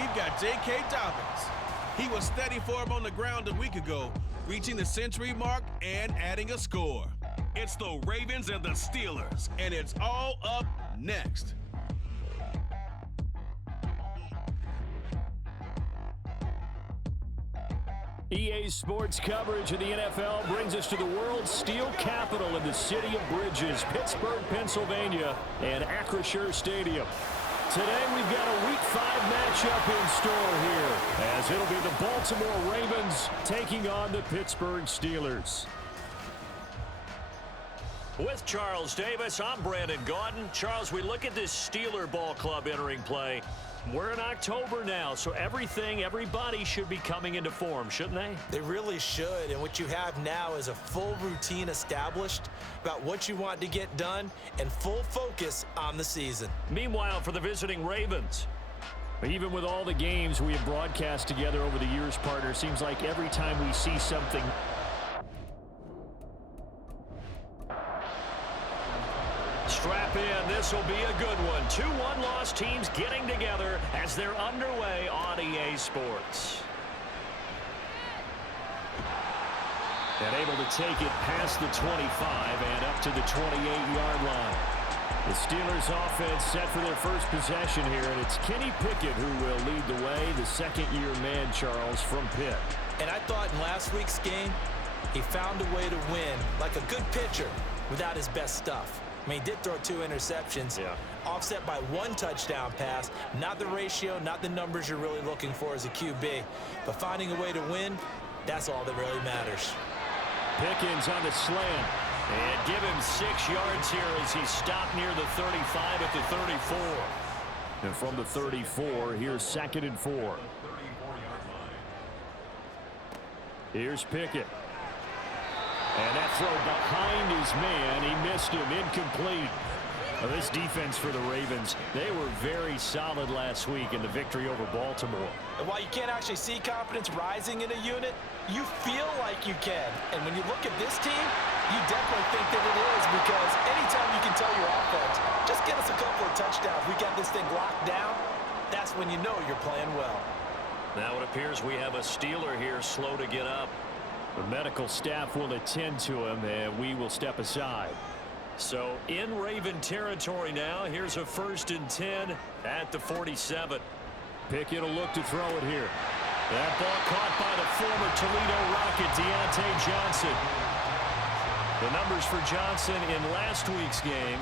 we've got J.K. Dobbins. He was steady for him on the ground a week ago, reaching the century mark and adding a score. It's the Ravens and the Steelers, and it's all up next. EA Sports coverage of the NFL brings us to the world's steel capital in the city of Bridges, Pittsburgh, Pennsylvania, and Acrisure Stadium. Today we've got a Week 5 matchup in store here, as it'll be the Baltimore Ravens taking on the Pittsburgh Steelers. With Charles Davis, I'm Brandon Gaudin. Charles, we look at this Steeler ball club entering play. We're in October now, so everybody should be coming into form, shouldn't they? They really should, and what you have now is a full routine established about what you want to get done and full focus on the season. Meanwhile, for the visiting Ravens, even with all the games we have broadcast together over the years, partner, seems like every time we see something strap in, this will be a good one. 2 one-loss teams getting together as they're underway on EA Sports. And able to take it past the 25 and up to the 28-yard line. The Steelers offense set for their first possession here, and it's Kenny Pickett who will lead the way, the second-year man, Charles, from Pitt. And I thought in last week's game, he found a way to win like a good pitcher without his best stuff. I mean, he did throw 2 interceptions, offset by 1 touchdown pass. Not the ratio, not the numbers you're really looking for as a QB. But finding a way to win, that's all that really matters. Pickens on the slant. And give him 6 yards here as he stopped near the 35 at the 34. And from the 34, here's 2nd and 4. Here's Pickett. And that throw behind his man, he missed him, incomplete. Well, this defense for the Ravens, they were very solid last week in the victory over Baltimore. And while you can't actually see confidence rising in a unit, you feel like you can. And when you look at this team, you definitely think that it is, because anytime you can tell your offense, just get us a couple of touchdowns, we got this thing locked down, that's when you know you're playing well. Now it appears we have a Steeler here slow to get up. The medical staff will attend to him, and we will step aside. So in Raven territory now, here's a 1st and 10 at the 47. Pickett will look to throw it here. That ball caught by the former Toledo Rocket, Deontay Johnson. The numbers for Johnson in last week's game: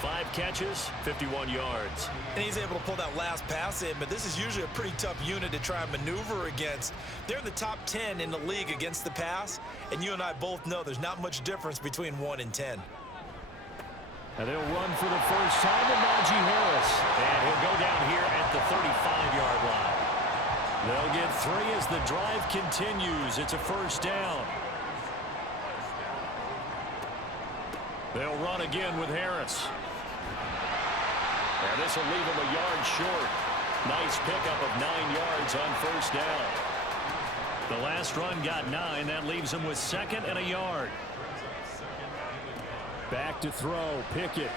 5 catches, 51 yards. And he's able to pull that last pass in, but this is usually a pretty tough unit to try and maneuver against. They're in the top 10 in the league against the pass, and you and I both know there's not much difference between 1 and 10. And they'll run for the first time to Najee Harris. And he'll go down here at the 35-yard line. They'll get 3 as the drive continues. It's a 1st down. They'll run again with Harris. And this will leave him a yard short. Nice pickup of 9 yards on 1st down. The last run got 9. That leaves him with 2nd and a yard. Back to throw, Pickett.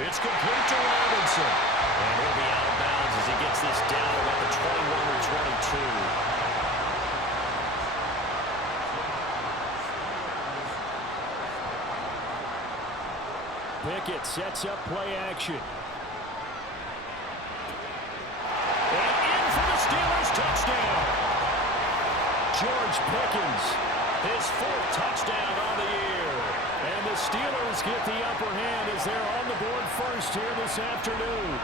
It's complete to Robinson. And he'll be out of bounds as he gets this down about the 21 or 22. Pickett sets up play action. And in for the Steelers, touchdown. George Pickens, his 4th touchdown on the year. And the Steelers get the upper hand as they're on the board first here this afternoon.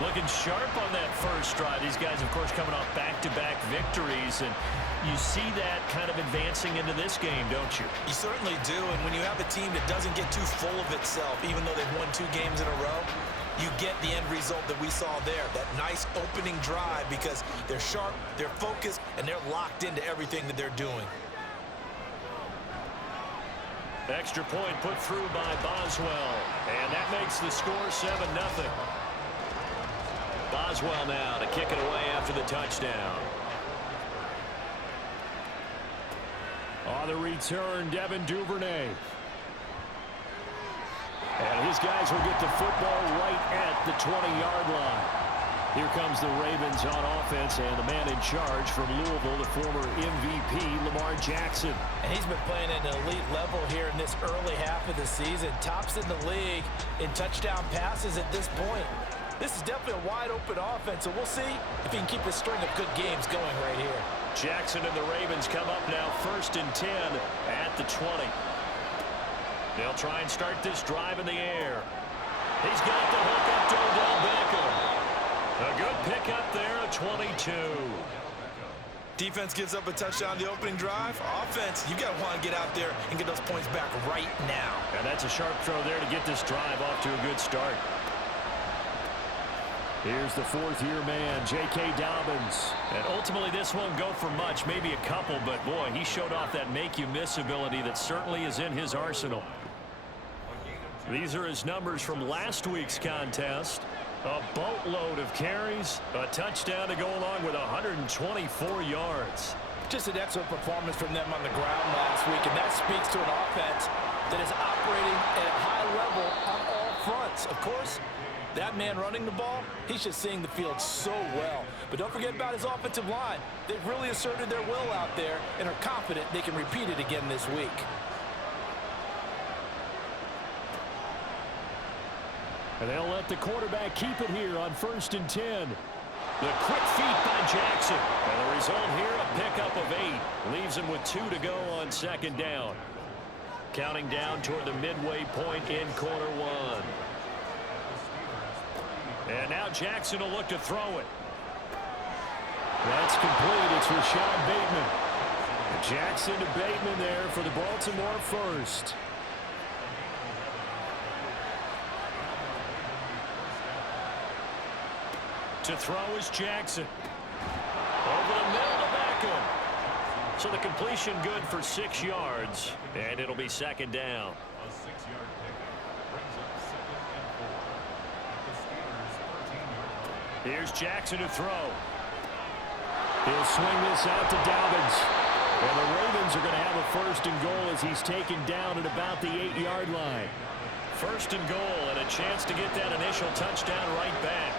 Looking sharp on that first drive. These guys, of course, coming off back-to-back victories, and you see that kind of advancing into this game, don't you? You certainly do, and when you have a team that doesn't get too full of itself, even though they've won 2 games in a row, you get the end result that we saw there, that nice opening drive, because they're sharp, they're focused, and they're locked into everything that they're doing. Extra point put through by Boswell, and that makes the score 7-0. Boswell now to kick it away after the touchdown. On the return, Devin Duvernay. And his guys will get the football right at the 20-yard line. Here comes the Ravens on offense, and the man in charge from Louisville, the former MVP, Lamar Jackson. And he's been playing at an elite level here in this early half of the season. Tops in the league in touchdown passes at this point. This is definitely a wide-open offense, so we'll see if he can keep a string of good games going right here. Jackson and the Ravens come up now 1st and 10 at the 20. They'll try and start this drive in the air. He's got the hook up to Odell Beckham. A good pickup there, a 22. Defense gives up a touchdown the opening drive. Offense, you got to want to get out there and get those points back right now. And that's a sharp throw there to get this drive off to a good start. Here's the fourth-year man, J.K. Dobbins. And ultimately, this won't go for much, maybe a couple, but boy, he showed off that make-you-miss ability that certainly is in his arsenal. These are his numbers from last week's contest. A boatload of carries, a touchdown to go along with 124 yards. Just an excellent performance from them on the ground last week, and that speaks to an offense that is operating at a high level on all fronts. Of course, that man running the ball, he's just seeing the field so well. But don't forget about his offensive line. They've really asserted their will out there and are confident they can repeat it again this week. And they'll let the quarterback keep it here on 1st and 10. The quick feet by Jackson. And the result here, a pickup of 8. Leaves him with 2 to go on 2nd down. Counting down toward the midway point in quarter 1. And now Jackson will look to throw it. That's complete. It's Rashad Bateman. And Jackson to Bateman there for the Baltimore first. To throw is Jackson. Over the middle to Beckham. So the completion good for 6 yards. And it'll be 2nd down. Here's Jackson to throw. He'll swing this out to Dobbins. And the Ravens are going to have a 1st and goal as he's taken down at about the 8-yard line. 1st and goal and a chance to get that initial touchdown right back.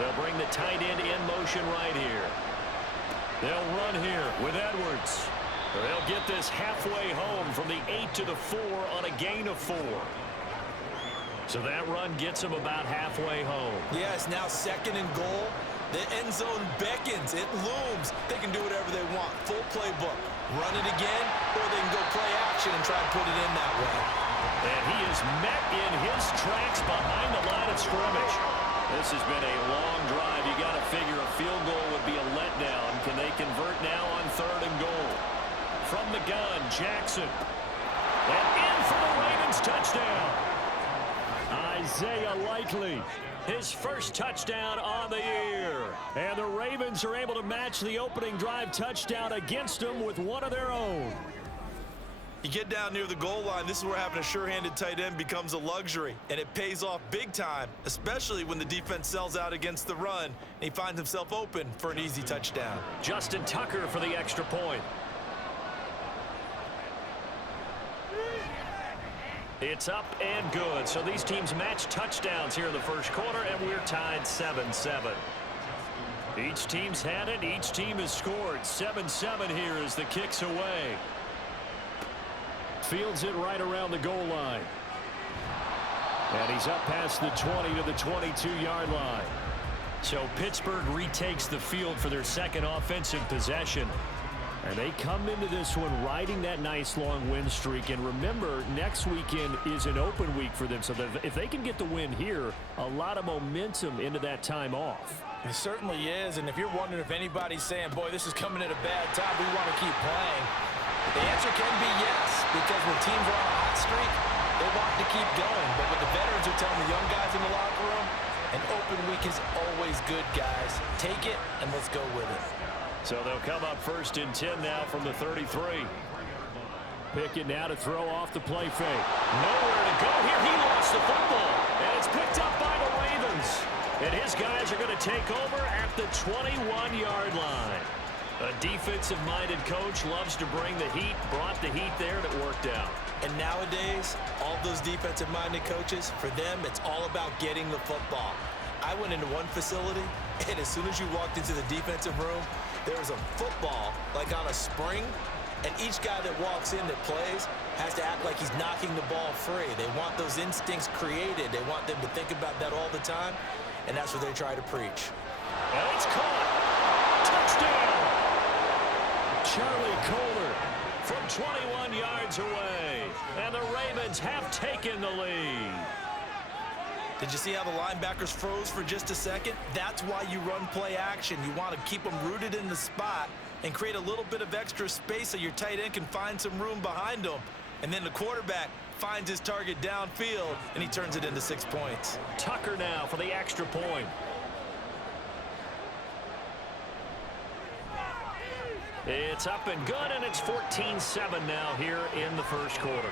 They'll bring the tight end in motion right here. They'll run here with Edwards. They'll get this halfway home from the 8 to the 4 on a gain of 4. So that run gets them about halfway home. Yeah, it's now 2nd and goal. The end zone beckons. It looms. They can do whatever they want. Full playbook. Run it again, or they can go play action and try and put it in that way. And he is met in his tracks behind the line of scrimmage. This has been a long drive. You got to figure a field goal would be a letdown. Can they convert now on 3rd and goal? From the gun, Jackson. And in for the Ravens touchdown. Isaiah Likely, his first touchdown on the year. And the Ravens are able to match the opening drive touchdown against them with one of their own. You get down near the goal line, this is where having a sure-handed tight end becomes a luxury, and it pays off big time, especially when the defense sells out against the run, and he finds himself open for an easy touchdown. Justin Tucker for the extra point. It's up and good. So these teams match touchdowns here in the first quarter, and we're tied 7-7. Each team's had it. Each team has scored. 7-7 here as the kick's away. Fields it right around the goal line. And he's up past the 20 to the 22-yard line. So Pittsburgh retakes the field for their 2nd offensive possession. And they come into this one riding that nice long win streak. And remember, next weekend is an open week for them. So if they can get the win here, a lot of momentum into that time off. It certainly is. And if you're wondering if anybody's saying, boy, this is coming at a bad time, we want to keep playing, the answer can be yes. Because when teams are on a hot streak, they want to keep going. But what the veterans are telling the young guys in the locker room, an open week is always good, guys. Take it, and let's go with it. So they'll come up 1st and 10 now from the 33. Pickett now to throw off the play fake. Nowhere to go here. He lost the football. And it's picked up by the Ravens. And his guys are going to take over at the 21-yard line. A defensive-minded coach loves to bring the heat. Brought the heat there, and it worked out. And nowadays, all those defensive-minded coaches, for them, it's all about getting the football. I went into one facility, and as soon as you walked into the defensive room, there was a football, like on a spring, and each guy that walks in that plays has to act like he's knocking the ball free. They want those instincts created. They want them to think about that all the time, and that's what they try to preach. And it's caught. Touchdown. Charlie Kohler from 21 yards away. And the Ravens have taken the lead. Did you see how the linebackers froze for just a second? That's why you run play action. You want to keep them rooted in the spot and create a little bit of extra space so your tight end can find some room behind them. And then the quarterback finds his target downfield, and he turns it into 6 points. Tucker now for the extra point. It's up and good, and it's 14-7 now here in the first quarter.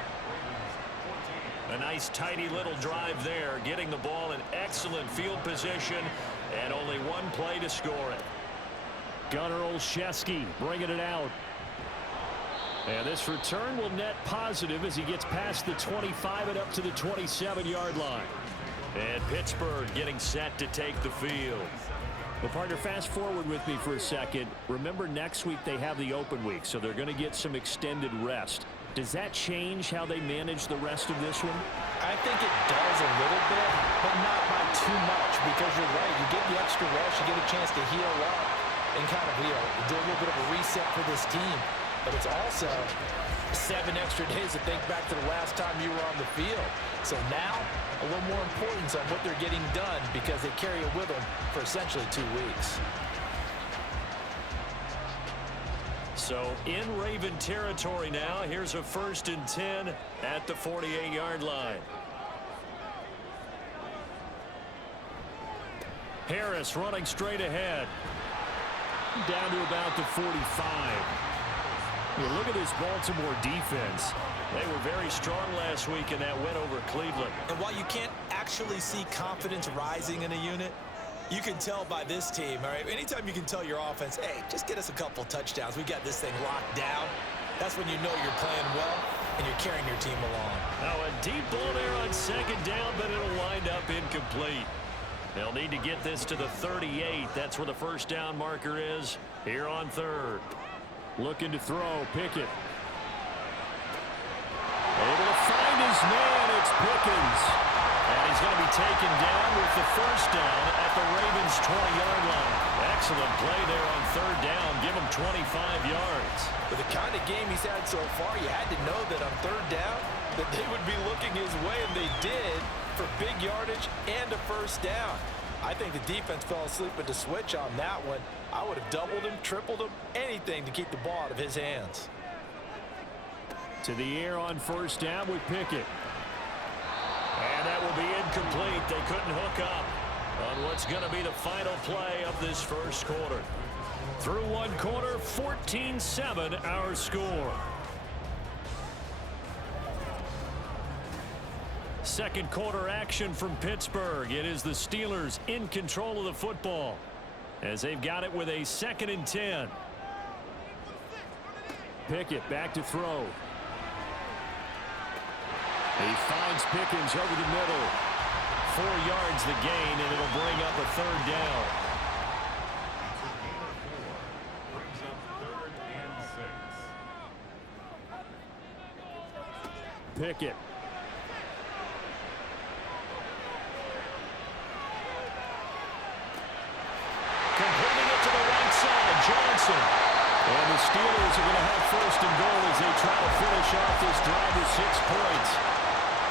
A nice, tidy little drive there, getting the ball in excellent field position, and only one play to score it. Gunnar Olszewski bringing it out. And this return will net positive as he gets past the 25 and up to the 27-yard line. And Pittsburgh getting set to take the field. Well, partner, fast forward with me for a second. Remember, next week they have the open week, so they're going to get some extended rest. Does that change how they manage the rest of this one? I think it does a little bit, but not by too much, because you're right. You get the extra rest, you get a chance to heal up and kind of, do a little bit of a reset for this team. But it's also 7 extra days to think back to the last time you were on the field. So now, a little more importance on what they're getting done because they carry it with them for essentially 2 weeks. So in Raven territory now, here's a 1st and 10 at the 48-yard line. Harris running straight ahead. Down to about the 45. Well, look at this Baltimore defense. They were very strong last week in that win over Cleveland. And while you can't actually see confidence rising in a unit, you can tell by this team, all right? Anytime you can tell your offense, hey, just get us a couple touchdowns. We got this thing locked down. That's when you know you're playing well and you're carrying your team along. Now a deep ball there on 2nd down, but it'll wind up incomplete. They'll need to get this to the 38. That's where the 1st down marker is here on 3rd. Looking to throw, Pickett. Able to find his man, it's Pickens. And he's going to be taken down with the 1st down at the Ravens' 20-yard line. Excellent play there on 3rd down. Give him 25 yards. With the kind of game he's had so far, you had to know that on 3rd down that they would be looking his way, and they did, for big yardage and a 1st down. I think the defense fell asleep at the switch on that one. I would have doubled him, tripled him, anything to keep the ball out of his hands. To the air on 1st down with Pickett. And that will be incomplete. They couldn't hook up on what's going to be the final play of this first quarter. Through one quarter, 14-7 our score. Second quarter action from Pittsburgh. It is the Steelers in control of the football as they've got it with a 2nd and 10. Pickett back to throw. He finds Pickens over the middle. 4 yards the gain, and it'll bring up a 3rd down. Pickett. Completing it to the right side, Johnson. And the Steelers are going to have 1st and goal as they try to finish off this drive with 6 points.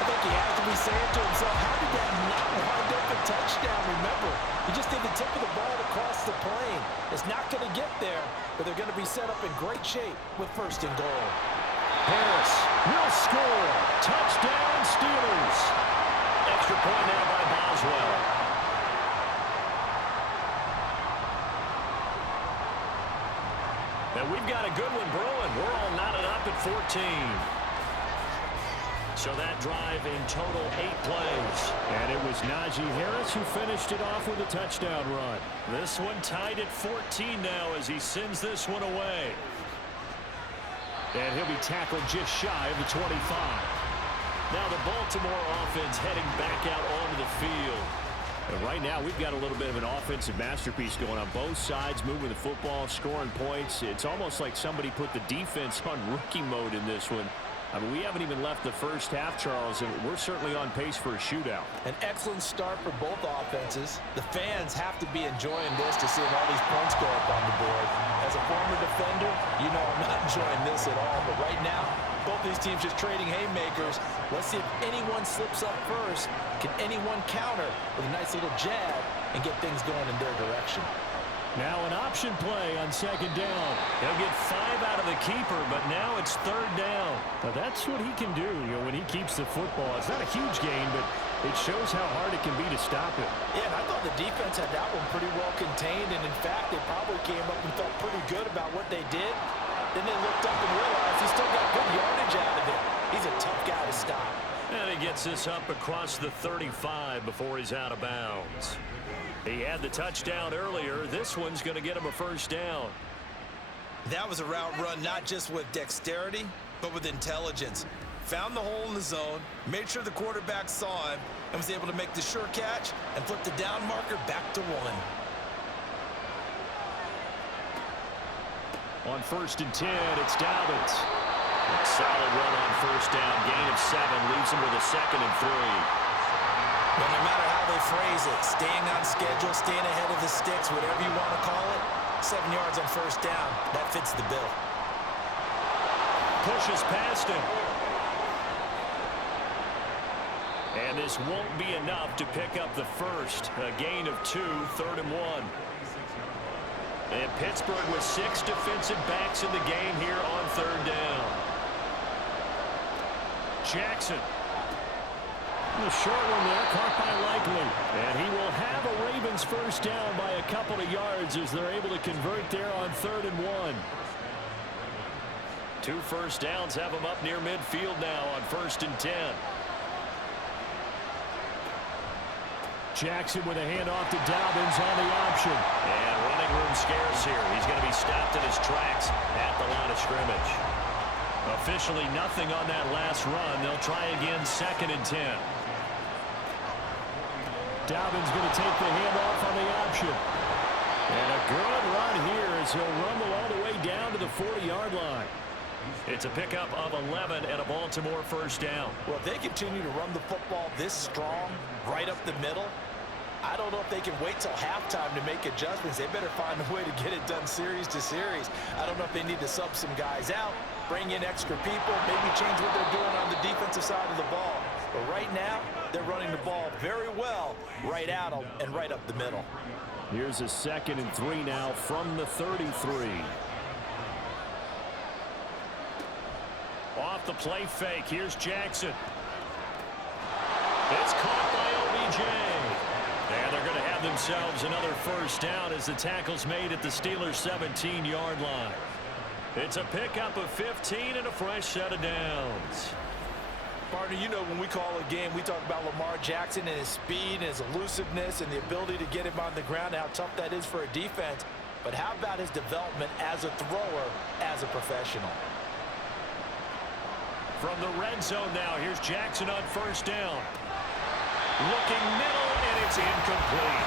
I think he has to be saying to himself, how did that not wind up a touchdown? Remember, he just did the tip of the ball across the plane. It's not going to get there, but they're going to be set up in great shape with 1st and goal. Harris will score. Touchdown, Steelers. Extra point now by Boswell. And we've got a good one brewing. We're all knotted up at 14. So that drive in total 8 plays. And it was Najee Harris who finished it off with a touchdown run. This one tied at 14 now as he sends this one away. And he'll be tackled just shy of the 25. Now the Baltimore offense heading back out onto the field. And right now we've got a little bit of an offensive masterpiece going on both sides, moving the football, scoring points. It's almost like somebody put the defense on rookie mode in this one. I mean, we haven't even left the first half, Charles, and we're certainly on pace for a shootout. An excellent start for both offenses. The fans have to be enjoying this to see all these points go up on the board. As a former defender, you know I'm not enjoying this at all. But right now, both these teams just trading haymakers. Let's see if anyone slips up first. Can anyone counter with a nice little jab and get things going in their direction? Now an option play on second down. He'll get 5 out of the keeper, but now it's third down. Now that's what he can do, when he keeps the football. It's not a huge gain, but it shows how hard it can be to stop it. Yeah, and I thought the defense had that one pretty well contained, and in fact, they probably came up and felt pretty good about what they did. Then they looked up and realized he still got good yardage out of it. He's a tough guy to stop. And he gets this up across the 35 before he's out of bounds. He had the touchdown earlier. This one's going to get him a first down. That was a route run not just with dexterity, but with intelligence. Found the hole in the zone, made sure the quarterback saw him, and was able to make the sure catch and flip the down marker back to 1. On 1st and 10, it's Dobbins. A solid run on first down. Gain of 7 leaves him with a 2nd and 3. But no matter how they phrase it, staying on schedule, staying ahead of the sticks, whatever you want to call it, 7 yards on first down, that fits the bill. Pushes past him. And this won't be enough to pick up the first. A gain of 2, 3rd and 1. And Pittsburgh with 6 defensive backs in the game here on 3rd down. Jackson. The short one there, caught by Likely. And he will have a Ravens first down by a couple of yards as they're able to convert there on 3rd and 1. 2 first downs have him up near midfield now on 1st and 10. Jackson with a handoff to Dobbins on the option. And running room scarce here. He's going to be stopped in his tracks at the line of scrimmage. Officially nothing on that last run. They'll try again 2nd and 10. Dobbins going to take the handoff on the option. And a good run here as he'll rumble all the way down to the 40-yard line. It's a pickup of 11 and a Baltimore first down. Well, if they continue to run the football this strong, right up the middle, I don't know if they can wait till halftime to make adjustments. They better find a way to get it done series to series. I don't know if they need to sub some guys out, bring in extra people, maybe change what they're doing on the defensive side of the ball. But right now, they're running the ball very well right at them and right up the middle. Here's a 2nd and 3 now from the 33. Off the play fake. Here's Jackson. It's caught by OBJ. And they're going to have themselves another first down as the tackle's made at the Steelers' 17-yard line. It's a pickup of 15 and a fresh set of downs. Partner, you know when we call a game, we talk about Lamar Jackson and his speed and his elusiveness and the ability to get him on the ground, how tough that is for a defense. But how about his development as a thrower, as a professional? From the red zone now, here's Jackson on first down. Looking middle, and it's incomplete.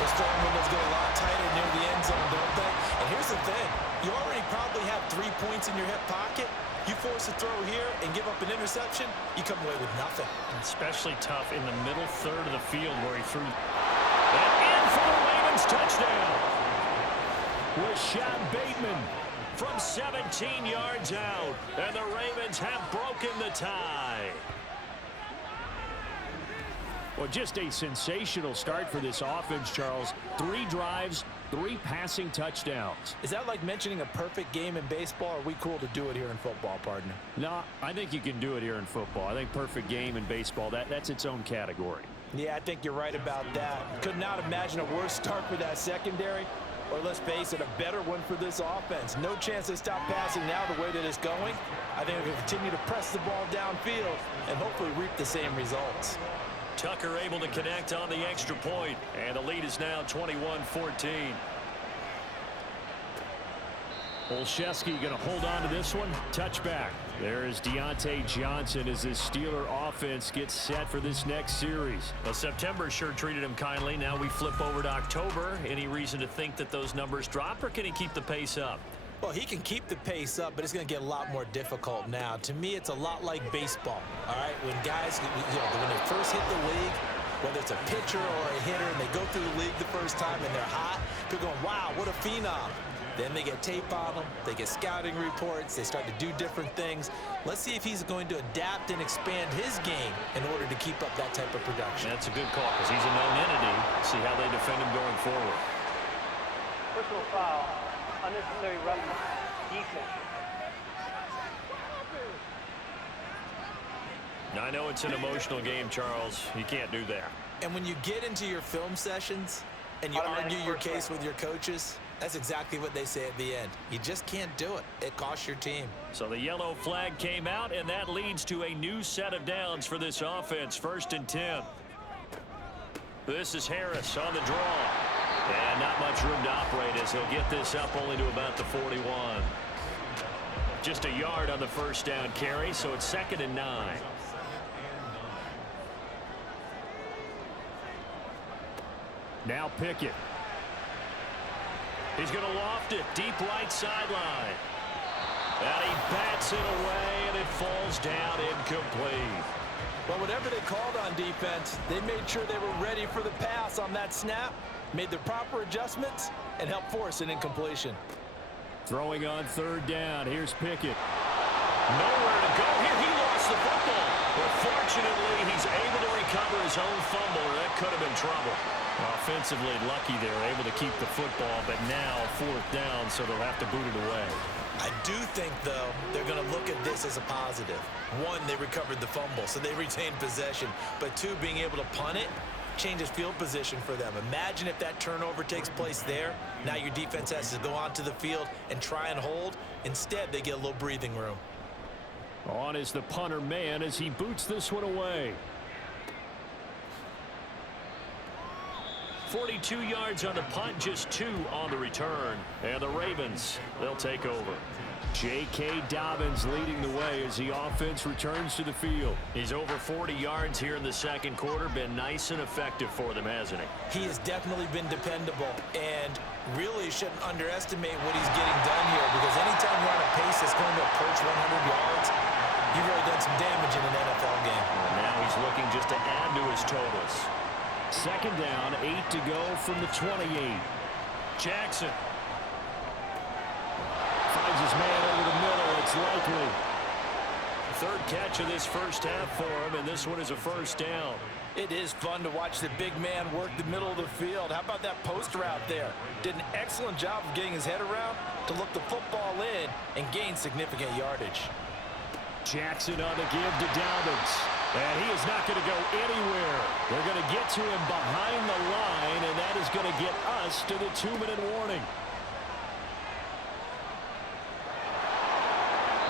The throwing windows get a lot tighter near the end zone, don't they? And here's the thing. You already probably have 3 points in your hip pocket. You force a throw here and give up an interception, you come away with nothing. Especially tough in the middle third of the field where he threw. And in for the Ravens touchdown. Rashad Bateman from 17 yards out. And the Ravens have broken the tie. Well, just a sensational start for this offense, Charles. 3 drives, 3 passing touchdowns. Is that like mentioning a perfect game in baseball, or are we cool to do it here in football, partner? No, I think you can do it here in football. I think perfect game in baseball, that's its own category. Yeah, I think you're right about that. Could not imagine a worse start for that secondary, or let's face it, a better one for this offense. No chance to stop passing now the way that it's going. I think we'll continue to press the ball downfield and hopefully reap the same results. Tucker able to connect on the extra point, and the lead is now 21-14. Olszewski going to hold on to this one. Touchback. There is Deontay Johnson as this Steeler offense gets set for this next series. Well, September sure treated him kindly. Now we flip over to October. Any reason to think that those numbers drop, or can he keep the pace up? Well, he can keep the pace up, but it's going to get a lot more difficult now. To me, it's a lot like baseball, all right? When guys, when they first hit the league, whether it's a pitcher or a hitter, and they go through the league the first time and they're hot, people going, wow, what a phenom. Then they get tape on them, they get scouting reports, they start to do different things. Let's see if he's going to adapt and expand his game in order to keep up that type of production. That's a good call because he's a known entity. See how they defend him going forward. Personal foul, unnecessary roughness, defense. Now, I know it's an emotional game, Charles. You can't do that. And when you get into your film sessions and you argue your case with your coaches, that's exactly what they say at the end. You just can't do it. It costs your team. So the yellow flag came out, and that leads to a new set of downs for this offense. 1st and 10. This is Harris on the draw. And not much room to operate as he'll get this up only to about the 41. Just a yard on the first down carry, so it's 2nd and 9. Now Pickett. He's going to loft it deep right sideline. And he bats it away, and it falls down incomplete. But whatever they called on defense, they made sure they were ready for the pass on that snap, made the proper adjustments, and helped force an incompletion. Throwing on 3rd down. Here's Pickett. Nowhere to go here. He lost the football. But fortunately, he's able to recover his own fumble, or that could have been trouble. Offensively lucky they were able to keep the football, but now 4th down, so they'll have to boot it away. I do think, though, they're going to look at this as a positive. 1, they recovered the fumble, so they retained possession. But 2, being able to punt it changes field position for them. Imagine if that turnover takes place there. Now your defense has to go onto the field and try and hold. Instead, they get a little breathing room. On is the punter man as he boots this one away. 42 yards on the punt, just 2 on the return. And the Ravens, they'll take over. J.K. Dobbins leading the way as the offense returns to the field. He's over 40 yards here in the 2nd quarter. Been nice and effective for them, hasn't he? He has definitely been dependable, and really shouldn't underestimate what he's getting done here, because anytime you're on a pace that's going to approach 100 yards, you've really done some damage in an NFL game. And now he's looking just to add to his totals. 2nd down, 8 to go from the 28. Jackson. Finds his man over the middle. It's likely. 3rd catch of this first half for him, and this one is a 1st down. It is fun to watch the big man work the middle of the field. How about that post route there? Did an excellent job of getting his head around to look the football in and gain significant yardage. Jackson on the give to Dobbins. And he is not going to go anywhere. They're going to get to him behind the line, and that is going to get us to the 2-minute warning.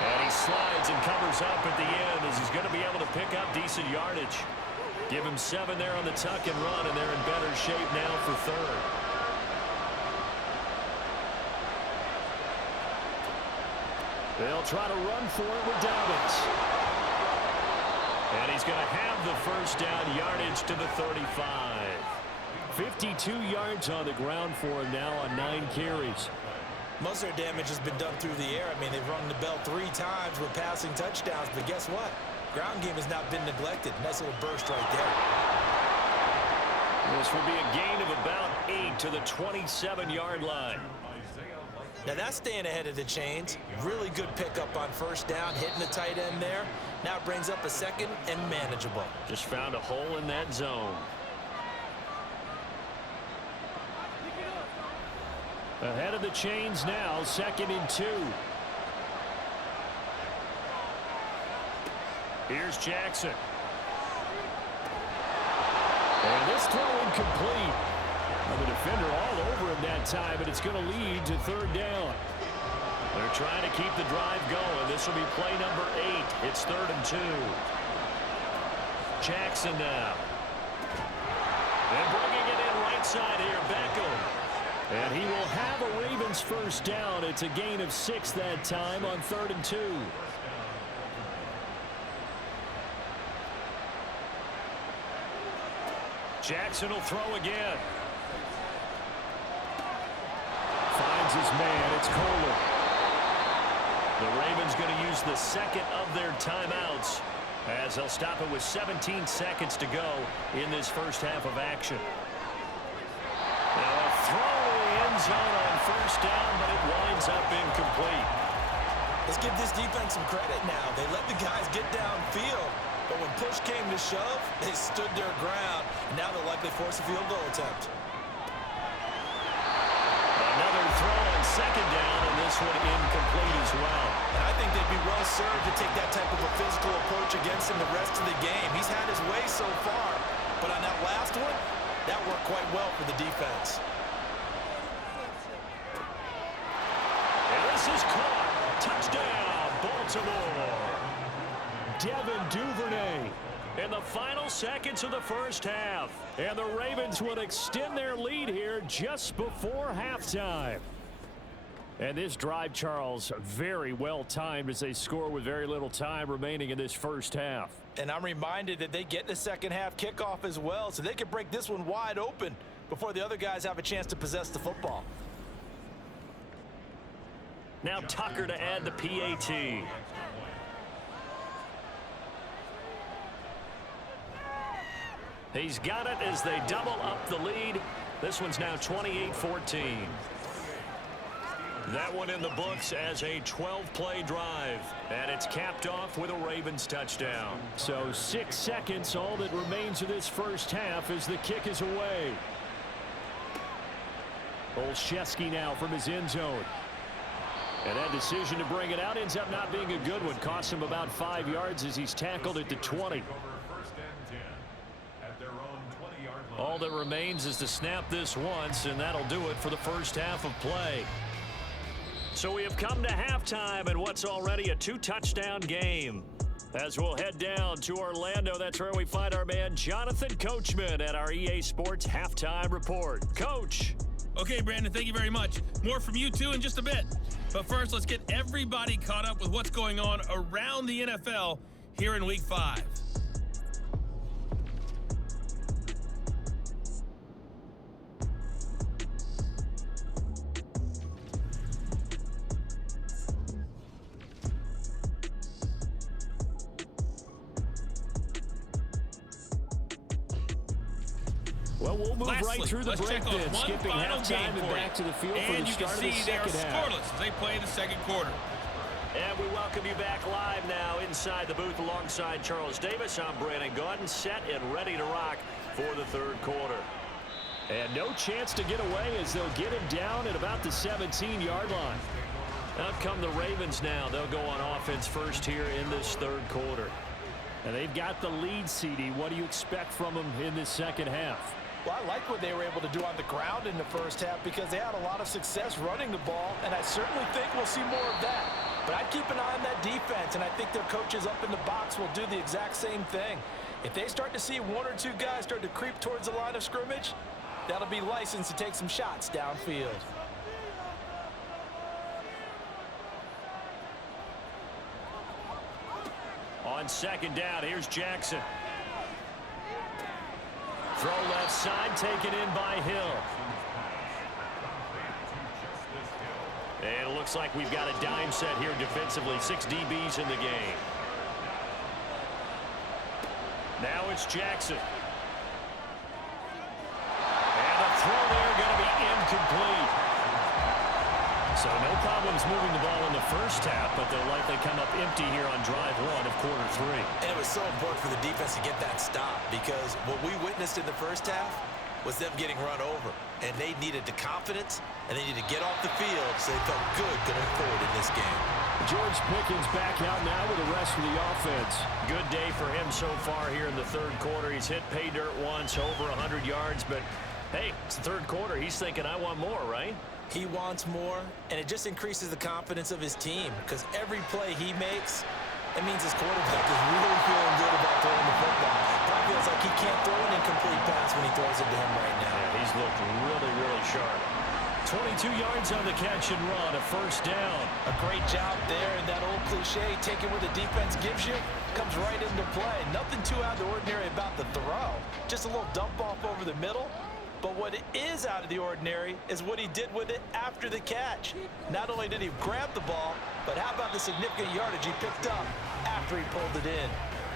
And he slides and covers up at the end as he's going to be able to pick up decent yardage. Give him 7 there on the tuck and run, and they're in better shape now for 3rd. They'll try to run for it with Dobbins. And he's going to have the 1st down, yardage to the 35. 52 yards on the ground for him now on 9 carries. Most of their damage has been done through the air. I mean, they've rung the bell 3 times with passing touchdowns, but guess what? Ground game has not been neglected. Nice little burst right there. This will be a gain of about 8 to the 27-yard line. Now that's staying ahead of the chains. Really good pickup on 1st down, hitting the tight end there. Now it brings up a 2nd and manageable. Just found a hole in that zone. Ahead of the chains now, 2nd and 2. Here's Jackson. And this throw incomplete. The defender all over him that time, but it's going to lead to 3rd down. They're trying to keep the drive going. This will be play number 8. It's 3rd and 2. Jackson now. And bringing it in right side here, Beckham. And he will have a Ravens first down. It's a gain of 6 that time on 3rd and 2. Jackson will throw again. Finds his man. It's Kohler. The Ravens going to use the second of their timeouts as they'll stop it with 17 seconds to go in this first half of action. Now a throw to the end zone on first down, but it winds up incomplete. Let's give this defense some credit now. They let the guys get downfield, but when push came to shove, they stood their ground. Now they'll likely force a field goal attempt. Another throw on second down, and this one incomplete as well. And I think they'd be well served to take that type of a physical approach against him the rest of the game. He's had his way so far, but on that last one, that worked quite well for the defense. And this is caught. Touchdown, Baltimore. Devin Duvernay in the final seconds of the first half. And the Ravens would extend their lead here just before halftime. And this drive, Charles, very well timed as they score with very little time remaining in this first half. And I'm reminded that they get the second half kickoff as well, so they can break this one wide open before the other guys have a chance to possess the football. Now Tucker to add the PAT. He's got it as they double up the lead. This one's now 28-14. That one in the books as a 12-play drive. And it's capped off with a Ravens touchdown. So 6 seconds, all that remains of this first half as the kick is away. Olszewski now from his end zone. And that decision to bring it out ends up not being a good one. Costs him about 5 yards as he's tackled at the 20. All that remains is to snap this once, and that'll do it for the first half of play. So we have come to halftime in what's already a 2-touchdown game. As we'll head down to Orlando, that's where we find our man Jonathan Coachman at our EA Sports Halftime Report. Coach. Okay, Brandon, thank you very much. More from you, too, in just a bit. But first, let's get everybody caught up with what's going on around the NFL here in Week 5. Well, we'll move right through the break then, skipping halftime and back to the field for the start of the second half. Scoreless as they play the second quarter. And we welcome you back live now inside the booth alongside Charles Davis. I'm Brandon Gaudin, set and ready to rock for the third quarter. And no chance to get away as they'll get him down at about the 17-yard line. Out come the Ravens now. They'll go on offense first here in this third quarter. And they've got the lead, CD. What do you expect from them in this second half? Well, I like what they were able to do on the ground in the first half because they had a lot of success running the ball, and I certainly think we'll see more of that. But I'd keep an eye on that defense, and I think their coaches up in the box will do the exact same thing. If they start to see one or two guys start to creep towards the line of scrimmage, that'll be licensed to take some shots downfield. On second down, here's Jackson. Throw left side, taken in by Hill. And it looks like we've got a dime set here defensively. 6 DBs in the game. Now it's Jackson. And the throw there going to be incomplete. So no problems moving the ball in the first half, but they'll likely come up empty here on drive 1 of quarter 3. And it was so important for the defense to get that stop because what we witnessed in the first half was them getting run over. And they needed the confidence, and they needed to get off the field so they felt good going forward in this game. George Pickens back out now with the rest of the offense. Good day for him so far here in the third quarter. He's hit pay dirt once, over 100 yards, but hey, it's the third quarter. He's thinking, I want more, right? He wants more, and it just increases the confidence of his team because every play he makes, it means his quarterback is really feeling good about throwing the football. Probably feels like he can't throw an incomplete pass when he throws it to him right now. Yeah, he's looked really, really sharp. 22 yards on the catch and run, a first down. A great job there, and that old cliche, taking what the defense gives you, comes right into play. Nothing too out of the ordinary about the throw. Just a little dump off over the middle. But what is out of the ordinary is what he did with it after the catch. Not only did he grab the ball, but how about the significant yardage he picked up after he pulled it in.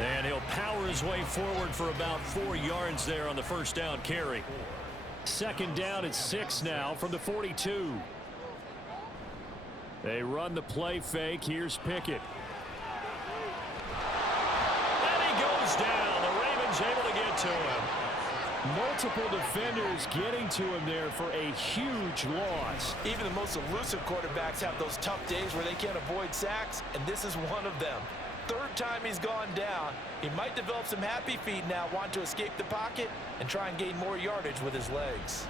And he'll power his way forward for about 4 yards there on the first down carry. Second down at 6 now from the 42. They run the play fake. Here's Pickett. And he goes down. The Ravens able to get to him. Multiple defenders getting to him there for a huge loss. Even the most elusive quarterbacks have those tough days where they can't avoid sacks, and this is one of them. Third time he's gone down. He might develop some happy feet now, want to escape the pocket and try and gain more yardage with his legs.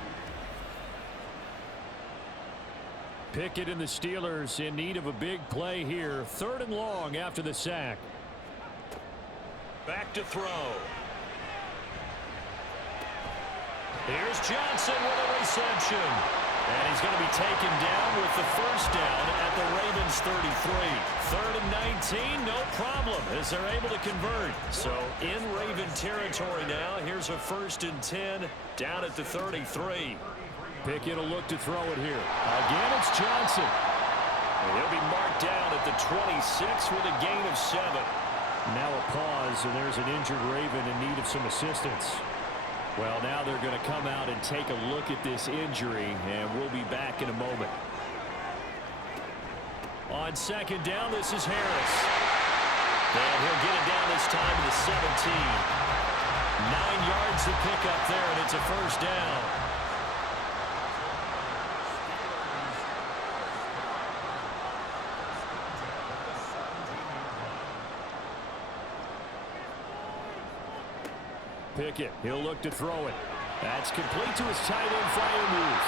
Pickett and the Steelers in need of a big play here. 3rd and long after the sack. Back to throw. Here's Johnson with a reception. And he's going to be taken down with the first down at the Ravens 33. 3rd and 19, no problem, as they're able to convert. So in Raven territory now, here's a 1st and 10 down at the 33. Pickett will look to throw it here. Again, it's Johnson. And he'll be marked down at the 26 with a gain of 7. Now a pause, and there's an injured Raven in need of some assistance. Well, now they're going to come out and take a look at this injury, and we'll be back in a moment. On second down, this is Harris. And he'll get it down this time to the 17. 9 yards to pick up there, and it's a first down. Pickett, he'll look to throw it. That's complete to his tight end flyer move.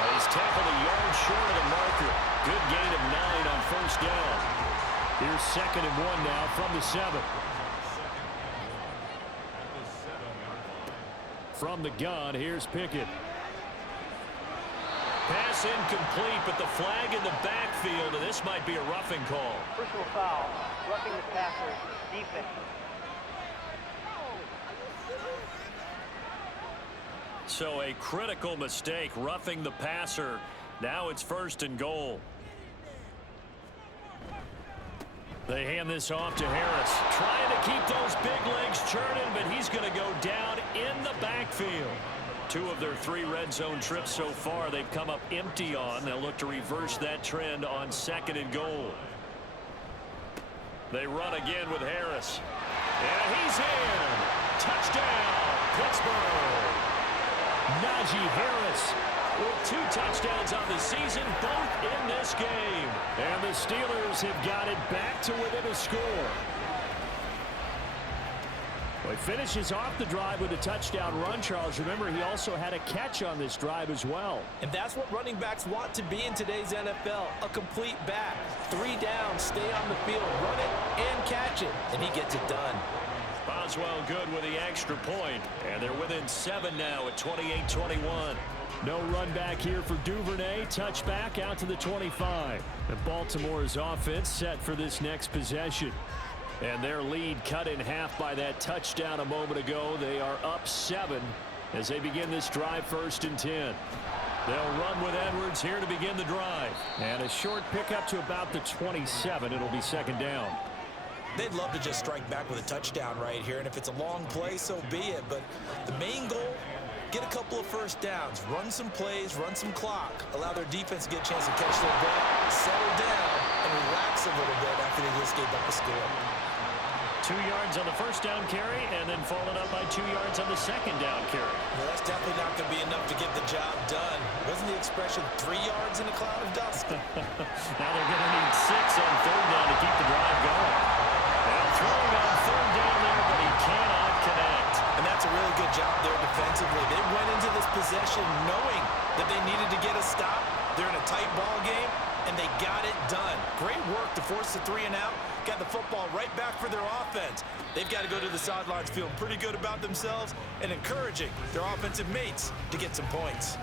And he's tackled a yard short of the marker. Good gain of 9 on first down. Here's 2nd and 1 now from the 7. From the gun, here's Pickett. Pass incomplete, but the flag in the backfield, and this might be a roughing call. Personal foul, roughing the passer, defense. So a critical mistake, roughing the passer. Now it's 1st and goal. They hand this off to Harris. Trying to keep those big legs churning, but he's going to go down in the backfield. 2 of their 3 red zone trips so far they've come up empty on. They'll look to reverse that trend on 2nd and goal. They run again with Harris. And he's in. Touchdown, Pittsburgh. Najee Harris with 2 touchdowns on the season, both in this game. And the Steelers have got it back to within a score. Well, he finishes off the drive with a touchdown run, Charles. Remember, he also had a catch on this drive as well. And that's what running backs want to be in today's NFL, a complete back. 3 downs, stay on the field, run it, and catch it. And he gets it done. Boswell good with the extra point, and they're within 7 now at 28-21. No run back here for Duvernay. Touchback out to the 25. And Baltimore's offense set for this next possession. And their lead cut in half by that touchdown a moment ago. They are up 7 as they begin this drive 1st and 10. They'll run with Edwards here to begin the drive. And a short pickup to about the 27. It'll be 2nd down. They'd love to just strike back with a touchdown right here, and if it's a long play, so be it. But the main goal, get a couple of first downs, run some plays, run some clock, allow their defense to get a chance to catch their breath, settle down, and relax a little bit after they just gave up a score. 2 yards on the first down carry, and then followed up by 2 yards on the second down carry. Well, that's definitely not going to be enough to get the job done. Wasn't the expression 3 yards in a cloud of dust? Now they're going to need 6 on 3rd down to keep the drive going. Now throwing on 3rd down there, but he cannot connect. And that's a really good job there defensively. They went into this possession knowing that they needed to get a stop. They're in a tight ball game, and they got it done. Great work to force the 3 and out. Got the football right back for their offense. They've got to go to the sidelines feeling pretty good about themselves and encouraging their offensive mates to get some points.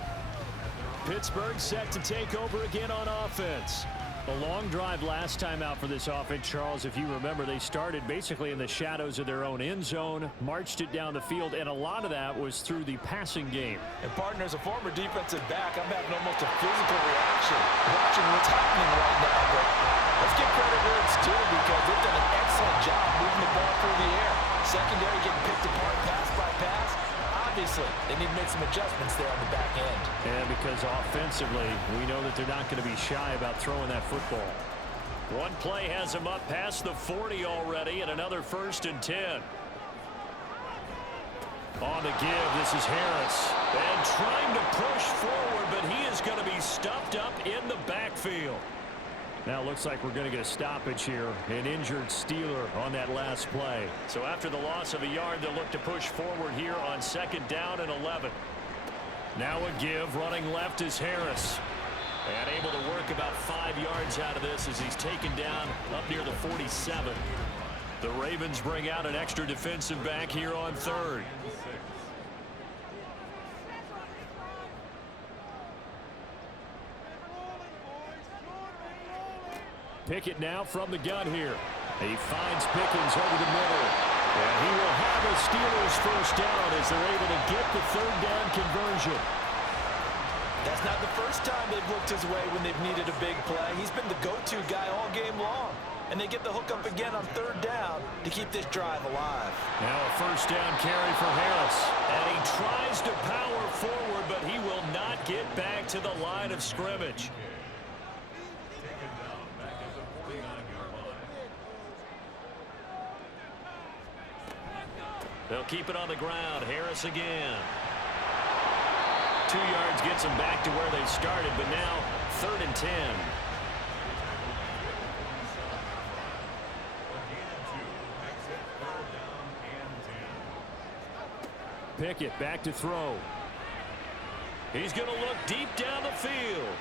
Pittsburgh set to take over again on offense. A long drive last time out for this offense, Charles. If you remember, they started basically in the shadows of their own end zone, marched it down the field, and a lot of that was through the passing game. And partner, as a former defensive back, I'm having almost a physical reaction watching what's happening right now. But let's give credit where it's due because they've done an excellent job moving the ball through the air. Secondary getting picked apart pass by pass. Obviously, they need to make some adjustments there on the back end. And because offensively, we know that they're not going to be shy about throwing that football. One play has him up past the 40 already, and another 1st and 10. On the give, this is Harris. And trying to push forward, but he is going to be stuffed up in the backfield. Now it looks like we're going to get a stoppage here. An injured Steeler on that last play. So after the loss of a yard, they'll look to push forward here on 2nd down and 11. Now a give. Running left is Harris. And able to work about 5 yards out of this as he's taken down up near the 47. The Ravens bring out an extra defensive back here on 3rd. Pickett now from the gun here. He finds Pickens over the middle. And he will have a Steelers 1st down as they're able to get the 3rd down conversion. That's not the first time they've looked his way when they've needed a big play. He's been the go-to guy all game long. And they get the hook up again on 3rd down to keep this drive alive. Now a 1st down carry for Harris. And he tries to power forward, but he will not get back to the line of scrimmage. They'll keep it on the ground. Harris again. 2 yards gets them back to where they started, but now 3rd and 10. Pickett back to throw. He's going to look deep down the field.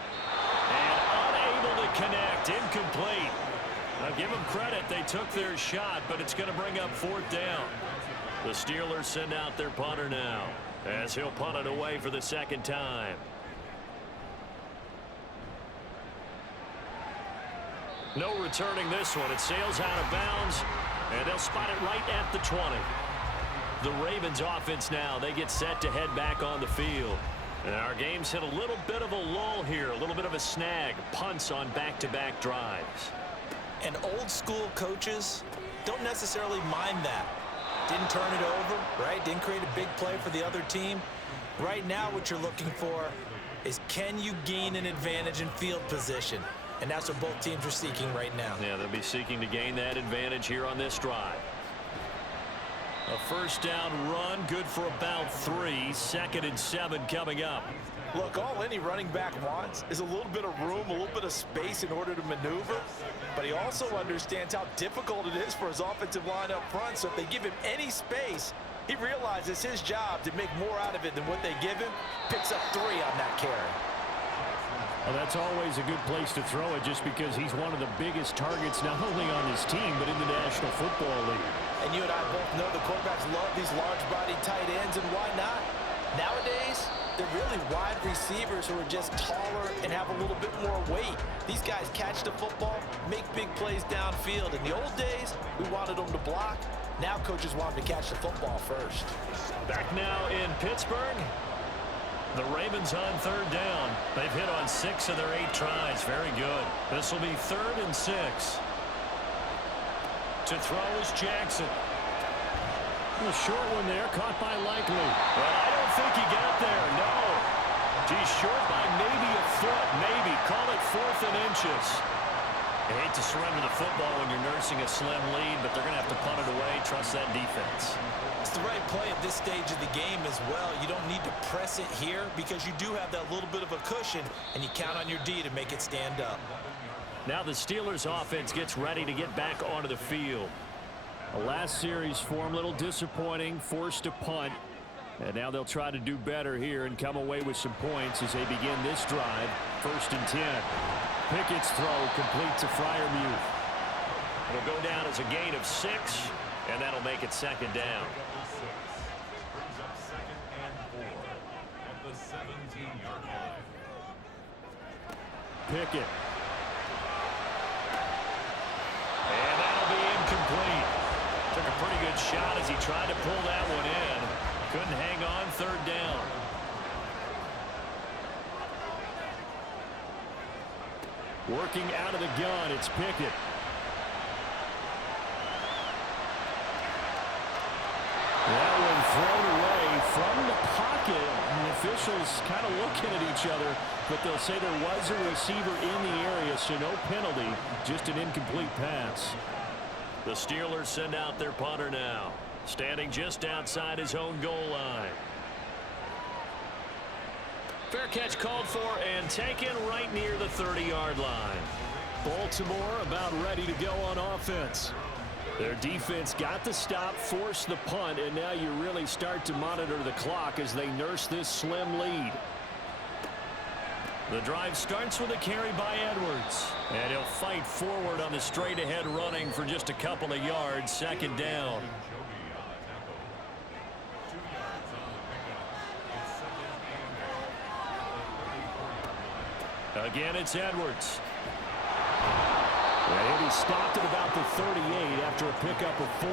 And unable to connect. Incomplete. Now give them credit. They took their shot, but it's going to bring up 4th down. The Steelers send out their punter now as he'll punt it away for the 2nd time. No returning this one. It sails out of bounds, and they'll spot it right at the 20. The Ravens offense now, they get set to head back on the field. And our game's hit a little bit of a lull here, a little bit of a snag. Punts on back-to-back drives. And old school coaches don't necessarily mind that. Didn't turn it over, right? Didn't create a big play for the other team. Right now what you're looking for is can you gain an advantage in field position? And that's what both teams are seeking right now. Yeah, they'll be seeking to gain that advantage here on this drive. A 1st down run, good for about 3. 2nd and 7 coming up. Look, all any running back wants is a little bit of room, a little bit of space in order to maneuver. But he also understands how difficult it is for his offensive line up front. So if they give him any space, he realizes his job to make more out of it than what they give him. Picks up 3 on that carry. Well, that's always a good place to throw it just because he's one of the biggest targets not only on his team but in the National Football League. And you and I both know the quarterbacks love these large-body tight ends, and why not? Nowadays, they're really wide receivers who are just taller and have a little bit more weight. These guys catch the football, make big plays downfield. In the old days, we wanted them to block. Now coaches want them to catch the football first. Back now in Pittsburgh. The Ravens on 3rd down. They've hit on 6 of their 8 tries. Very good. This will be 3rd and 6. To throw is Jackson. A short one there, caught by Likely. But I don't think he got there, no. He's short by maybe a foot, maybe. Call it 4th and inches. I hate to surrender the football when you're nursing a slim lead, but they're going to have to punt it away. Trust that defense. It's the right play at this stage of the game as well. You don't need to press it here because you do have that little bit of a cushion, and you count on your D to make it stand up. Now the Steelers offense gets ready to get back onto the field. The last series for him, a little disappointing, forced a punt. And now they'll try to do better here and come away with some points as they begin this drive. 1st and 10. Pickett's throw complete to Freiermuth. It'll go down as a gain of 6, and that'll make it 2nd down. Pickett. And that'll be incomplete. Took a pretty good shot as he tried to pull that one in. Couldn't hang on, third down. Working out of the gun, it's Pickett. That one thrown away from the pocket. And the officials kind of looking at each other, but they'll say there was a receiver in the area, so no penalty, just an incomplete pass. The Steelers send out their punter now, standing just outside his own goal line. Fair catch called for and taken right near the 30-yard line. Baltimore about ready to go on offense. Their defense got the stop, forced the punt, and now you really start to monitor the clock as they nurse this slim lead. The drive starts with a carry by Edwards. And he'll fight forward on the straight-ahead running for just a couple of yards, second down. Again, it's Edwards. And he stopped at about the 38 after a pickup of 4.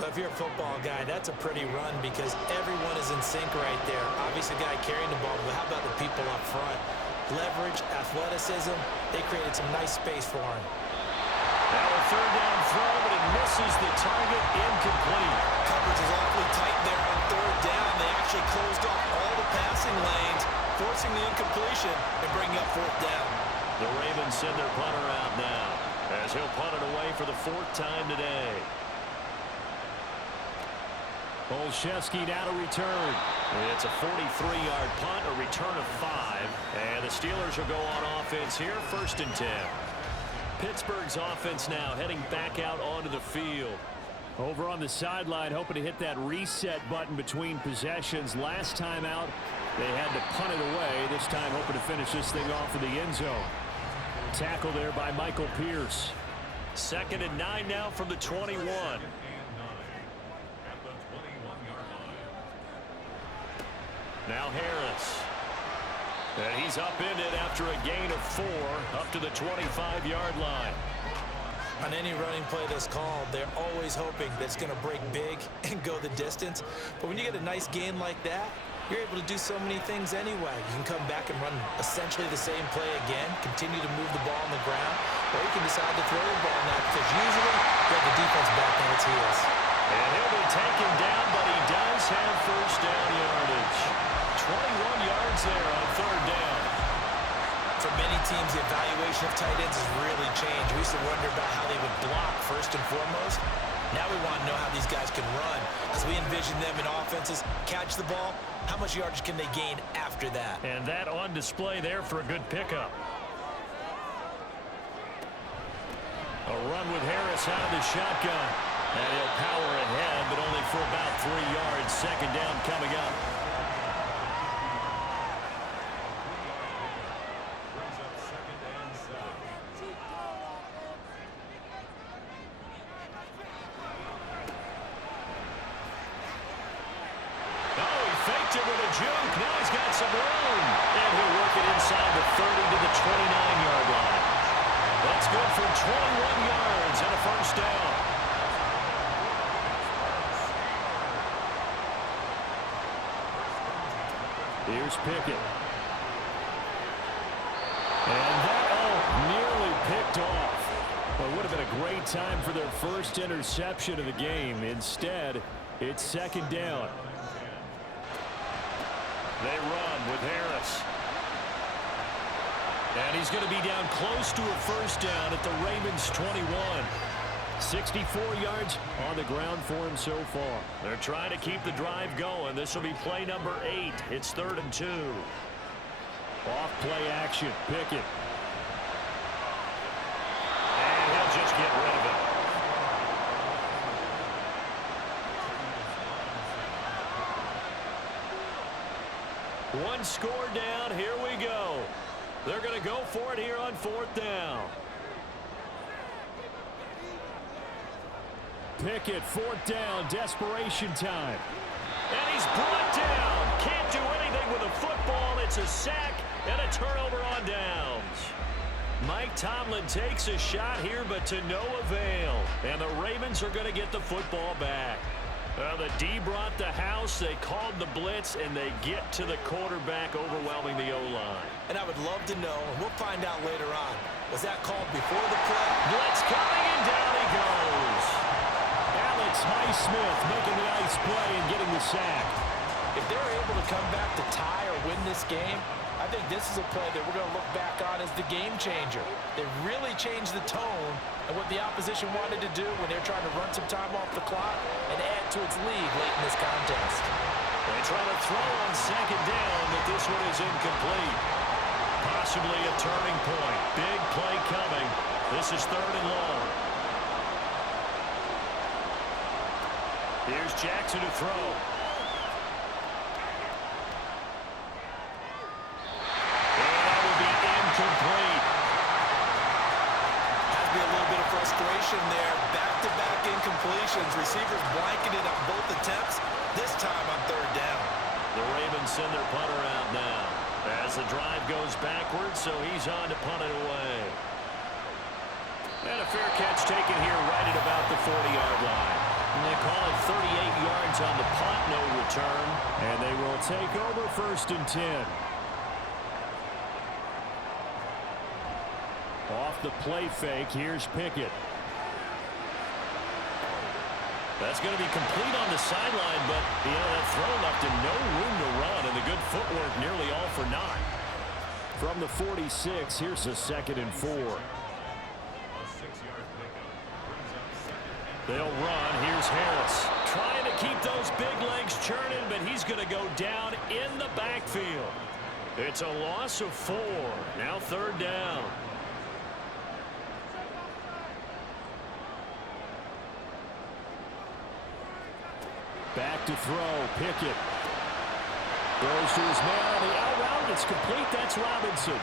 Well, if you're a football guy, that's a pretty run because everyone is in sync right there. Obviously, the guy carrying the ball, but how about the people up front? Leverage, athleticism, they created some nice space for him. Now a third down throw, but it misses the target, incomplete. Coverage is awfully tight there on third down. They actually closed off all the passing lanes, forcing the incompletion and bringing up fourth down. The Ravens send their punter out now as he'll punt it away for the 4th time today. Olszewski now to return. It's a 43-yard punt, a return of 5. And the Steelers will go on offense here, 1st and 10. Pittsburgh's offense now heading back out onto the field. Over on the sideline, hoping to hit that reset button between possessions. Last time out, they had to punt it away. This time hoping to finish this thing off in the end zone. Tackle there by Michael Pierce. 2nd and 9 now from the 21. Now Harris. And he's up in it after a gain of 4 up to the 25-yard line. On any running play that's called, they're always hoping that it's going to break big and go the distance. But when you get a nice gain like that, you're able to do so many things anyway. You can come back and run essentially the same play again, continue to move the ball on the ground, or you can decide to throw the ball now because usually you have the defense back on its heels. And he'll be taken down, but he does have first down yardage. 21 yards there on third down. For many teams, the evaluation of tight ends has really changed. We used to wonder about how they would block first and foremost. Now we want to know how these guys can run. As we envision them in offenses, catch the ball, how much yardage can they gain after that? And that on display there for a good pickup. A run with Harris out of the shotgun. And he'll power ahead, but only for about 3 yards. Second down coming up. Juke. Now he's got some room. And he'll work it inside the 30 to the 29-yard line. That's good for 21 yards and a first down. Here's Pickett. And that nearly picked off. But would have been a great time for their first interception of the game. Instead, it's second down. They run with Harris. And he's going to be down close to a first down at the Ravens 21. 64 yards on the ground for him so far. They're trying to keep the drive going. This will be play number 8. It's 3rd and 2. Off play action. Pickett. And he'll just get rid of it. One score down. Here we go. They're going to go for it here on 4th down. Pickett, 4th down, desperation time. And he's brought down. Can't do anything with a football. It's a sack, And a turnover on downs. Mike Tomlin takes a shot here, but to no avail. And the Ravens are going to get the football back. The D brought the house. They called the blitz, and they get to the quarterback, overwhelming the O-line. And I would love to know, and we'll find out later on, was that called before the play? Blitz coming, and down he goes. Alex Highsmith making the nice play and getting the sack. If they're able to come back to tie or win this game, I think this is a play that we're going to look back on as the game changer. They really changed the tone and what the opposition wanted to do when they're trying to run some time off the clock and add to its lead late in this contest. They try to throw on second down, but this one is incomplete. Possibly a turning point. Big play coming. This is 3rd and long. Here's Jackson to throw. Complete. Has to be a little bit of frustration there. Back-to-back incompletions. Receivers blanketed on both attempts. This time on 3rd down. The Ravens send their punter out now. As the drive goes backwards, so he's on to punt it away. And a fair catch taken here right at about the 40-yard line. And they call it 38 yards on the punt, no return. And they will take over 1st and 10. Off the play fake, here's Pickett. That's going to be complete on the sideline, but, that throw left him no room to run, and the good footwork nearly all for naught. From the 46, here's a 2nd and 4. They'll run. Here's Harris. Trying to keep those big legs churning, but he's going to go down in the backfield. It's a loss of 4. Now 3rd down. Back to throw. Pickett throws to his man on the out route. It's complete. That's Robinson.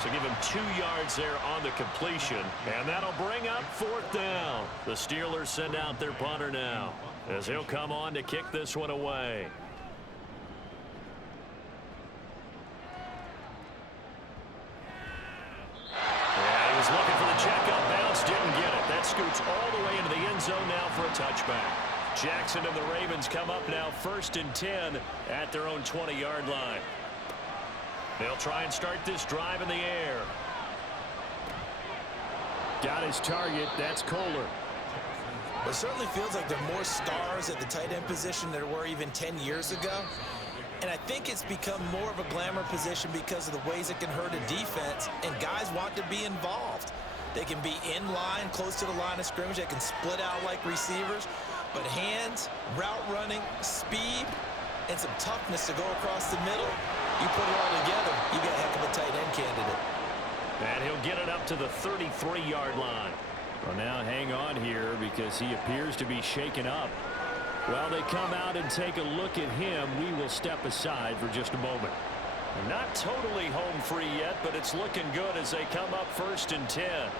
So give him 2 yards there on the completion. And that'll bring up 4th down. The Steelers send out their punter now, as he'll come on to kick this one away. Yeah, he was looking for the checkup bounce. Didn't get it. That scoots all the way into the end zone now for a touchback. Jackson and the Ravens come up now 1st and 10 at their own 20-yard line. They'll try and start this drive in the air. Got his target. That's Kohler. It certainly feels like there are more stars at the tight end position than there were even 10 years ago. And I think it's become more of a glamour position because of the ways it can hurt a defense, and guys want to be involved. They can be in line, close to the line of scrimmage. They can split out like receivers. But hands, route running, speed, and some toughness to go across the middle, you put it all together, you got a heck of a tight end candidate. And he'll get it up to the 33-yard line. Well, now hang on here because he appears to be shaken up. While they come out and take a look at him, we will step aside for just a moment. Not totally home free yet, but it's looking good as they come up 1st and 10.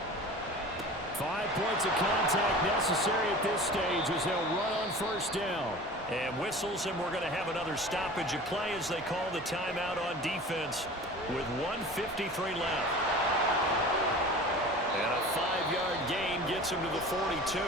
5 points of contact necessary at this stage as they'll run on 1st down. And whistles, and we're going to have another stoppage of play as they call the timeout on defense with 1:53 left. And a 5-yard gain gets them to the 42.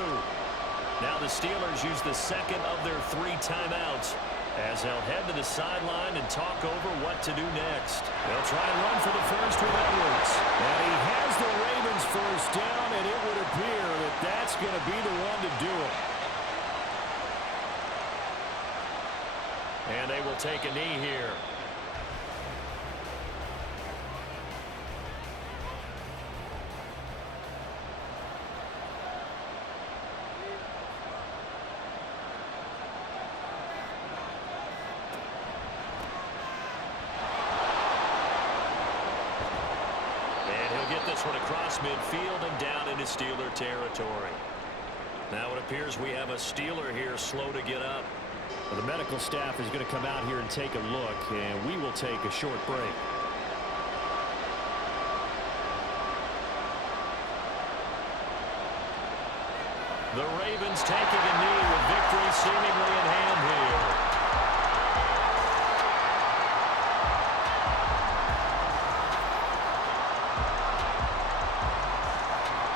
Now the Steelers use the 2nd of their 3 timeouts as they'll head to the sideline and talk over what to do next. They'll try and run for the first with Edwards. And he has the Ravens 1st down, and it would appear that that's going to be the one to do it. And they will take a knee here. This one across midfield and down into Steeler territory. Now it appears we have a Steeler here slow to get up. Well, the medical staff is going to come out here and take a look, and we will take a short break. The Ravens taking a knee with victory seemingly in hand here.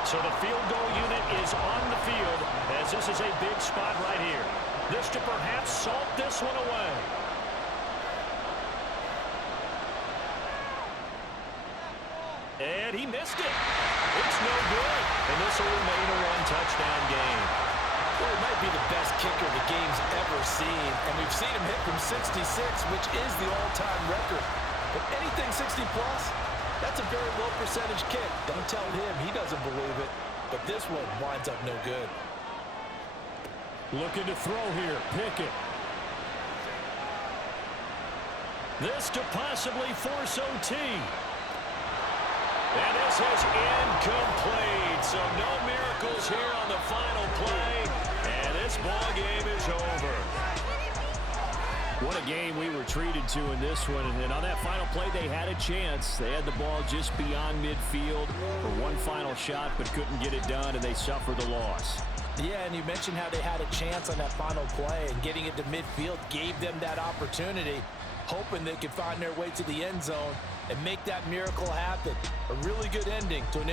So the field goal unit is on the field as this is a big spot right here. This to perhaps salt this one away. And he missed it. It's no good. And this will remain a one-touchdown game. Well, he might be the best kicker the game's ever seen. And we've seen him hit from 66, which is the all-time record. But anything 60-plus, that's a very low percentage kick. Don't tell him he doesn't believe it. But this one winds up no good. Looking to throw here. Pickett. This to possibly force OT. And this is incomplete. So no miracles here on the final play. And this ball game is over. What a game we were treated to in this one. And on that final play, they had a chance. They had the ball just beyond midfield for one final shot, but couldn't get it done, and they suffered the loss. Yeah, and you mentioned how they had a chance on that final play, and getting it to midfield gave them that opportunity, hoping they could find their way to the end zone and make that miracle happen. A really good ending to an